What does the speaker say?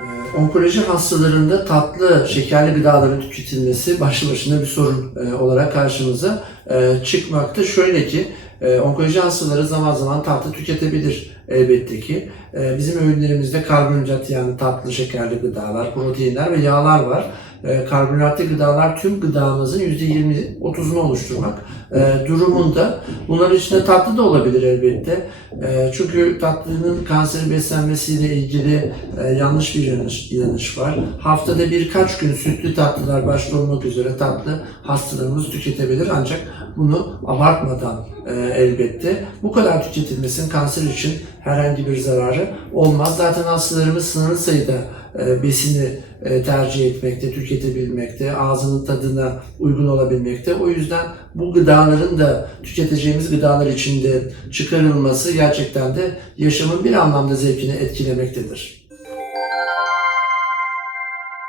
Ee, Onkoloji hastalarında tatlı, şekerli gıdaların tüketilmesi başlı başına bir sorun e, olarak karşımıza e, çıkmakta. Şöyle ki, e, onkoloji hastaları zaman zaman tatlı tüketebilir elbette ki. Bizim öğünlerimizde karbonhidrat yani tatlı, şekerli gıdalar, proteinler ve yağlar var. Karbonhidratlı gıdalar tüm gıdamızın %20-30'unu oluşturmak durumunda. Bunların içinde tatlı da olabilir elbette. E, Çünkü tatlının kanseri beslenmesiyle ilgili e, yanlış bir inanış, inanış var. Haftada birkaç gün sütlü tatlılar başta olmak üzere tatlı hastalarımız tüketebilir ancak bunu abartmadan e, elbette. Bu kadar tüketilmesinin kanser için herhangi bir zararı olmaz. Zaten hastalarımız sınırlı sayıda e, besini tercih etmekte, tüketebilmekte, ağzının tadına uygun olabilmekte. O yüzden bu gıdaların da tüketeceğimiz gıdalar içinde çıkarılması gerçekten de yaşamın bir anlamda zevkini etkilemektedir.